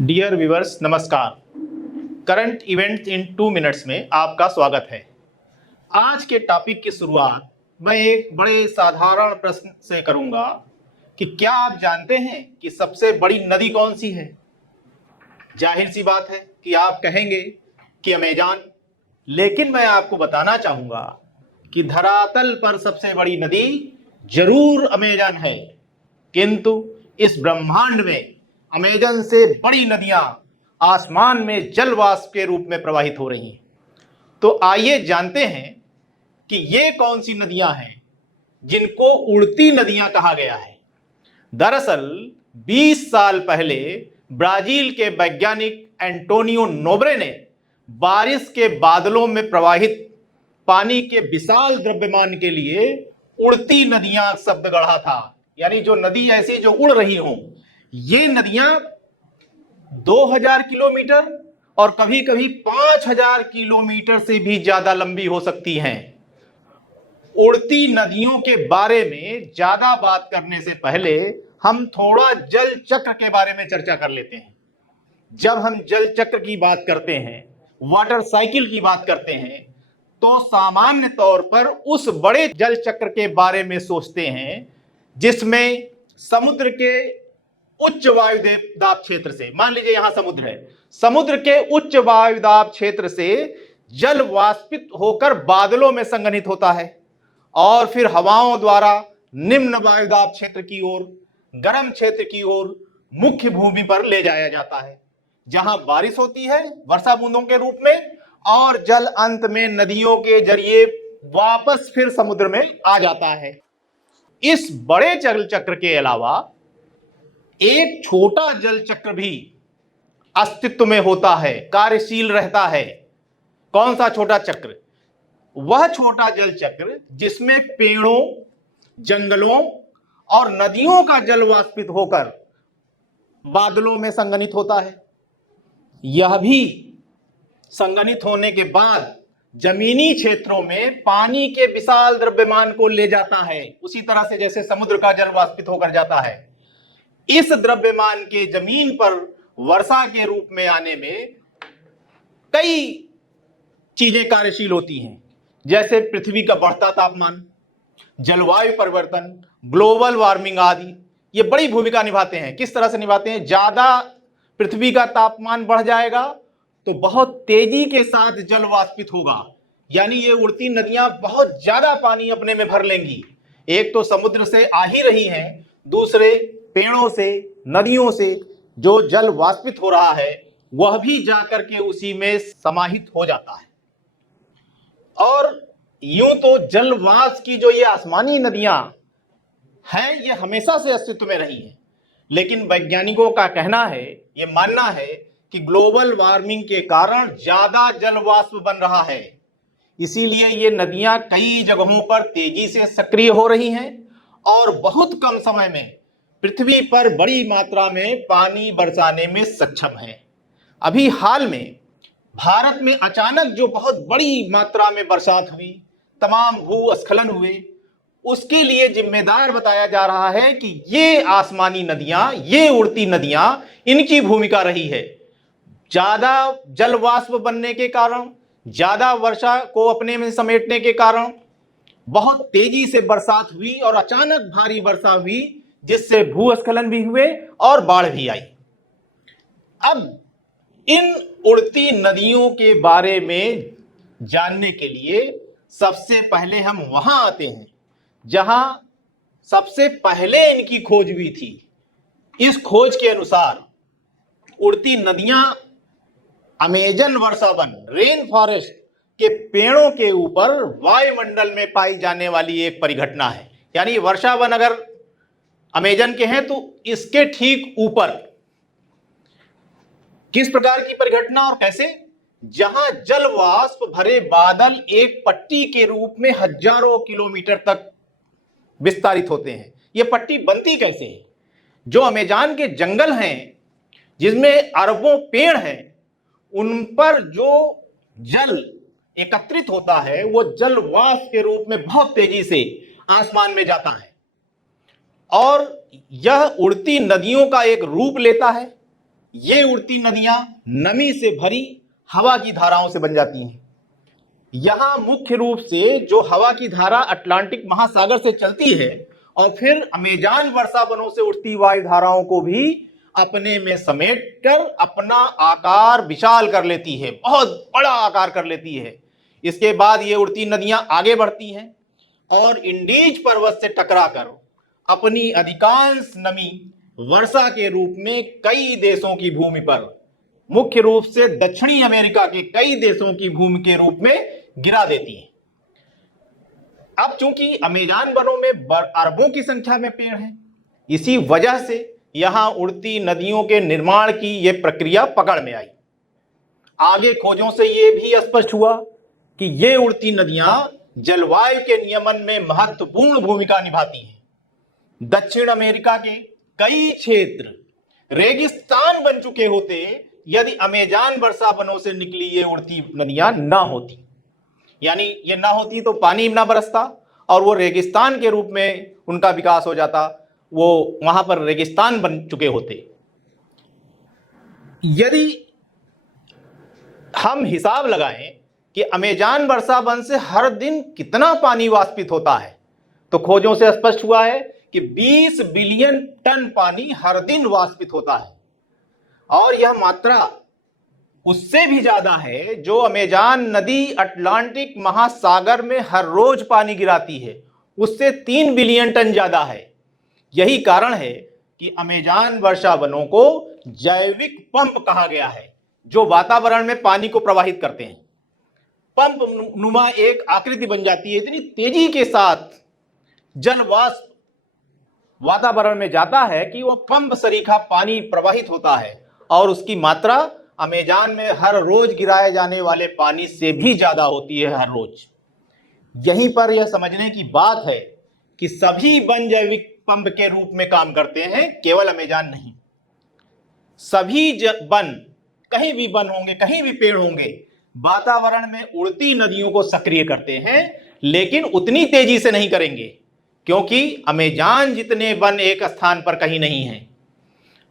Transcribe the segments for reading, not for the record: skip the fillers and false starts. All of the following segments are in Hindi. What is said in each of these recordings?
डियर व्यूअर्स, नमस्कार। करंट इवेंट्स इन 2 मिनट्स में आपका स्वागत है। आज के टॉपिक की शुरुआत मैं एक बड़े साधारण प्रश्न से करूंगा कि क्या आप जानते हैं कि सबसे बड़ी नदी कौन सी है? जाहिर सी बात है कि आप कहेंगे कि अमेज़न, लेकिन मैं आपको बताना चाहूंगा कि धरातल पर सबसे बड़ी नदी जरूर अमेज़न है, किंतु इस ब्रह्मांड में अमेज़न से बड़ी नदियां आसमान में जल वाष्प के रूप में प्रवाहित हो रही हैं। तो आइए जानते हैं कि ये कौन सी नदियां हैं जिनको उड़ती नदियां कहा गया है। दरअसल 20 साल पहले ब्राजील के वैज्ञानिक एंटोनियो नोब्रे ने बारिश के बादलों में प्रवाहित पानी के विशाल द्रव्यमान के लिए उड़ती नदियां शब्द गढ़ा था। यानी जो नदी ऐसी जो उड़ रही हो, ये नदियां 2000 किलोमीटर और कभी कभी 5000 किलोमीटर से भी ज्यादा लंबी हो सकती हैं। उड़ती नदियों के बारे में ज्यादा बात करने से पहले हम थोड़ा जल चक्र के बारे में चर्चा कर लेते हैं। जब हम जल चक्र की बात करते हैं, वाटर साइकिल की बात करते हैं, तो सामान्य तौर पर उस बड़े जल चक्र के बारे में सोचते हैं जिसमें समुद्र के उच्च वायुदाब क्षेत्र से, मान लीजिए यहां समुद्र है, समुद्र के उच्च वायुदाब क्षेत्र से जल वाष्पित होकर बादलों में संघनित होता है और फिर हवाओं द्वारा निम्न वायुदाब क्षेत्र की ओर, गर्म क्षेत्र की ओर मुख्य भूमि पर ले जाया जाता है, जहां बारिश होती है वर्षा बूंदों के रूप में, और जल अंत में नदियों के जरिए वापस फिर समुद्र में आ जाता है। इस बड़े जल चक्र के अलावा एक छोटा जल चक्र भी अस्तित्व में होता है, कार्यशील रहता है। कौन सा छोटा चक्र? वह छोटा जल चक्र जिसमें पेड़ों, जंगलों और नदियों का जल वाष्पित होकर बादलों में संघनित होता है। यह भी संघनित होने के बाद जमीनी क्षेत्रों में पानी के विशाल द्रव्यमान को ले जाता है, उसी तरह से जैसे समुद्र का जल वाष्पित होकर जाता है। इस द्रव्यमान के जमीन पर वर्षा के रूप में आने में कई चीजें कार्यशील होती हैं, जैसे पृथ्वी का बढ़ता तापमान, जलवायु परिवर्तन, ग्लोबल वार्मिंग आदि। ये बड़ी भूमिका निभाते हैं। किस तरह से निभाते हैं? ज्यादा पृथ्वी का तापमान बढ़ जाएगा तो बहुत तेजी के साथ जल वाष्पित होगा, यानी ये उड़ती नदियां बहुत ज्यादा पानी अपने में भर लेंगी। एक तो समुद्र से आ ही रही हैं, दूसरे पेड़ों से, नदियों से जो जल वाष्पित हो रहा है वह भी जाकर के उसी में समाहित हो जाता है। और यूं तो जलवाष्प की जो ये आसमानी नदियां हैं, ये हमेशा से अस्तित्व में रही हैं, लेकिन वैज्ञानिकों का कहना है, ये मानना है कि ग्लोबल वार्मिंग के कारण ज्यादा जलवाष्प बन रहा है, इसीलिए ये नदियां कई जगहों पर तेजी से सक्रिय हो रही हैं और बहुत कम समय में पृथ्वी पर बड़ी मात्रा में पानी बरसाने में सक्षम है। अभी हाल में भारत में अचानक जो बहुत बड़ी मात्रा में बरसात हुई, तमाम भूस्खलन हुए, उसके लिए जिम्मेदार बताया जा रहा है कि ये आसमानी नदियां, ये उड़ती नदियां, इनकी भूमिका रही है। ज्यादा जलवाष्प बनने के कारण, ज्यादा वर्षा को अपने में समेटने के कारण बहुत तेजी से बरसात हुई और अचानक भारी वर्षा हुई, जिससे भूस्खलन भी हुए और बाढ़ भी आई। अब इन उड़ती नदियों के बारे में जानने के लिए सबसे पहले हम वहां आते हैं जहां सबसे पहले इनकी खोज हुई थी। इस खोज के अनुसार उड़ती नदियां अमेजन वर्षा वन, रेन फॉरेस्ट के पेड़ों के ऊपर वायुमंडल में पाई जाने वाली एक परिघटना है। यानी वर्षा वन अगर अमेजन के हैं तो इसके ठीक ऊपर किस प्रकार की परिघटना और कैसे? जहां जल वाष्प भरे बादल एक पट्टी के रूप में हजारों किलोमीटर तक विस्तारित होते हैं। यह पट्टी बनती कैसे है? जो अमेज़न के जंगल हैं, जिसमें अरबों पेड़ हैं, उन पर जो जल एकत्रित होता है वो जल वाष्प के रूप में बहुत तेजी से आसमान में जाता है और यह उड़ती नदियों का एक रूप लेता है। ये उड़ती नदियां नमी से भरी हवा की धाराओं से बन जाती हैं। यहां मुख्य रूप से जो हवा की धारा अटलांटिक महासागर से चलती है और फिर अमेजान वर्षा वनों से उठती वायु धाराओं को भी अपने में समेटकर अपना आकार विशाल कर लेती है, बहुत बड़ा आकार कर लेती है। इसके बाद ये उड़ती नदियां आगे बढ़ती हैं और इंडीज पर्वत से टकराकर अपनी अधिकांश नमी वर्षा के रूप में कई देशों की भूमि पर, मुख्य रूप से दक्षिणी अमेरिका के कई देशों की भूमि के रूप में गिरा देती हैं। अब चूंकि अमेजान वनों में अरबों की संख्या में पेड़ हैं, इसी वजह से यहां उड़ती नदियों के निर्माण की यह प्रक्रिया पकड़ में आई। आगे खोजों से यह भी स्पष्ट हुआ कि ये उड़ती नदियां जलवायु के नियमन में महत्वपूर्ण भूमिका निभाती हैं। दक्षिण अमेरिका के कई क्षेत्र रेगिस्तान बन चुके होते यदि अमेजान वर्षा वनों से निकली ये उड़ती नदियां ना होती, यानी ये ना होती तो पानी ना बरसता और वो रेगिस्तान के रूप में उनका विकास हो जाता, वो वहां पर रेगिस्तान बन चुके होते। यदि हम हिसाब लगाएं कि अमेजान वर्षा वन से हर दिन कितना पानी वाष्पित होता है, तो खोजों से स्पष्ट हुआ है कि 20 बिलियन टन पानी हर दिन वाष्पित होता है और यह मात्रा उससे भी ज्यादा है जो अमेजान नदी अटलांटिक महासागर में हर रोज पानी गिराती है, उससे 3 बिलियन टन ज्यादा है। यही कारण है कि अमेजान वर्षा वनों को जैविक पंप कहा गया है, जो वातावरण में पानी को प्रवाहित करते हैं। पंप नुमा एक आकृति बन जाती है, इतनी तेजी के साथ जल वाष्प वातावरण में जाता है कि वह पंप सरीखा पानी प्रवाहित होता है और उसकी मात्रा अमेजान में हर रोज गिराए जाने वाले पानी से भी ज्यादा होती है हर रोज। यहीं पर यह समझने की बात है कि सभी वन जैविक पंप के रूप में काम करते हैं, केवल अमेजान नहीं। सभी वन, कहीं भी वन होंगे, कहीं भी पेड़ होंगे, वातावरण में उड़ती नदियों को सक्रिय करते हैं, लेकिन उतनी तेजी से नहीं करेंगे, क्योंकि अमेजान जितने वन एक स्थान पर कहीं नहीं हैं।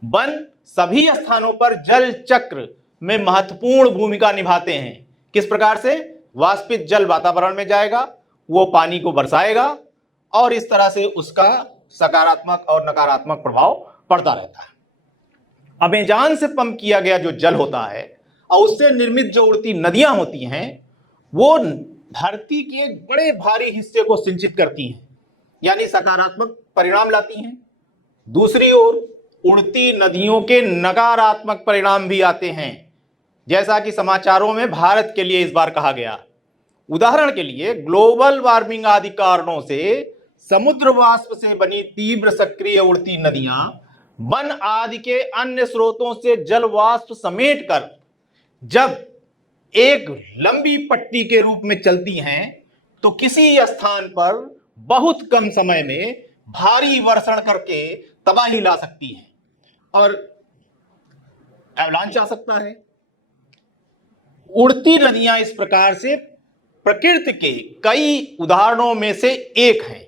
वन सभी स्थानों पर जल चक्र में महत्वपूर्ण भूमिका निभाते हैं। किस प्रकार से? वाष्पित जल वातावरण में जाएगा, वो पानी को बरसाएगा और इस तरह से उसका सकारात्मक और नकारात्मक प्रभाव पड़ता रहता है। अमेजान से पंप किया गया जो जल होता है और उससे निर्मित जो उड़ती नदियां होती हैं, वो धरती के एक बड़े भारी हिस्से को सिंचित करती हैं, यानी सकारात्मक परिणाम लाती हैं। दूसरी ओर उड़ती नदियों के नकारात्मक परिणाम भी आते हैं, जैसा कि समाचारों में भारत के लिए इस बार कहा गया। उदाहरण के लिए ग्लोबल वार्मिंग आदि कारणों से समुद्र वाष्प से बनी तीव्र सक्रिय उड़ती नदियां वन आदि के अन्य स्रोतों से जल वाष्प समेटकर जब एक लंबी पट्टी के रूप में चलती हैं, तो किसी स्थान पर बहुत कम समय में भारी वर्षण करके तबाही ला सकती हैं और एवलांच आ सकता है। उड़ती नदियां इस प्रकार से प्रकृति के कई उदाहरणों में से एक हैं,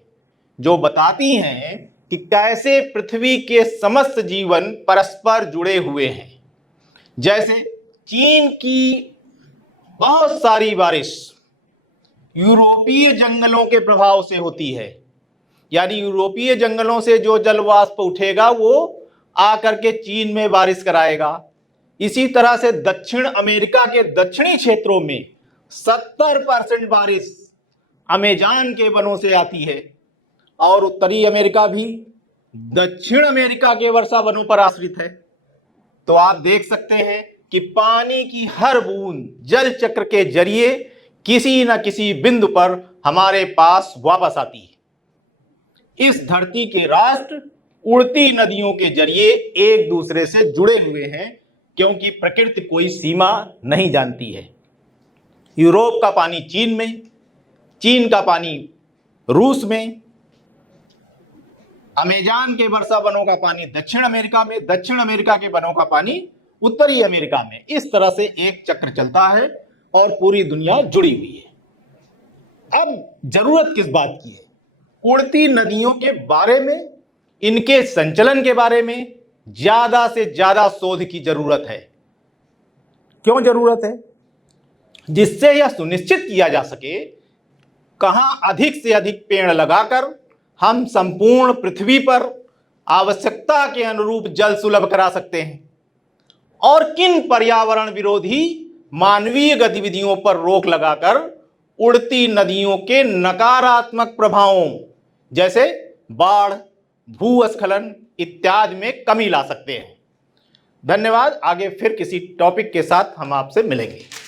जो बताती हैं कि कैसे पृथ्वी के समस्त जीवन परस्पर जुड़े हुए हैं। जैसे चीन की बहुत सारी बारिश यूरोपीय जंगलों के प्रभाव से होती है, यानी यूरोपीय जंगलों से जो जल वाष्प उठेगा वो आकर के चीन में बारिश कराएगा। इसी तरह से दक्षिण अमेरिका के दक्षिणी क्षेत्रों में 70% बारिश अमेजान के वनों से आती है और उत्तरी अमेरिका भी दक्षिण अमेरिका के वर्षा वनों पर आश्रित है। तो आप देख सकते हैं कि पानी की हर बूंद जल चक्र के जरिए किसी न किसी बिंदु पर हमारे पास वापस आती है। इस धरती के राष्ट्र उड़ती नदियों के जरिए एक दूसरे से जुड़े हुए हैं, क्योंकि प्रकृति कोई सीमा नहीं जानती है। यूरोप का पानी चीन में, चीन का पानी रूस में, अमेजान के वर्षा वनों का पानी दक्षिण अमेरिका में, दक्षिण अमेरिका के वनों का पानी उत्तरी अमेरिका में। इस तरह से एक चक्र चलता है और पूरी दुनिया जुड़ी हुई है। अब जरूरत किस बात की है? उड़ती नदियों के बारे में, इनके संचलन के बारे में ज्यादा से ज्यादा शोध की जरूरत है। क्यों जरूरत है? जिससे यह सुनिश्चित किया जा सके कहां अधिक से अधिक पेड़ लगाकर हम संपूर्ण पृथ्वी पर आवश्यकता के अनुरूप जल सुलभ करा सकते हैं और किन पर्यावरण विरोधी मानवीय गतिविधियों पर रोक लगाकर उड़ती नदियों के नकारात्मक प्रभावों जैसे बाढ़, भूस्खलन इत्यादि में कमी ला सकते हैं। धन्यवाद। आगे फिर किसी टॉपिक के साथ हम आपसे मिलेंगे।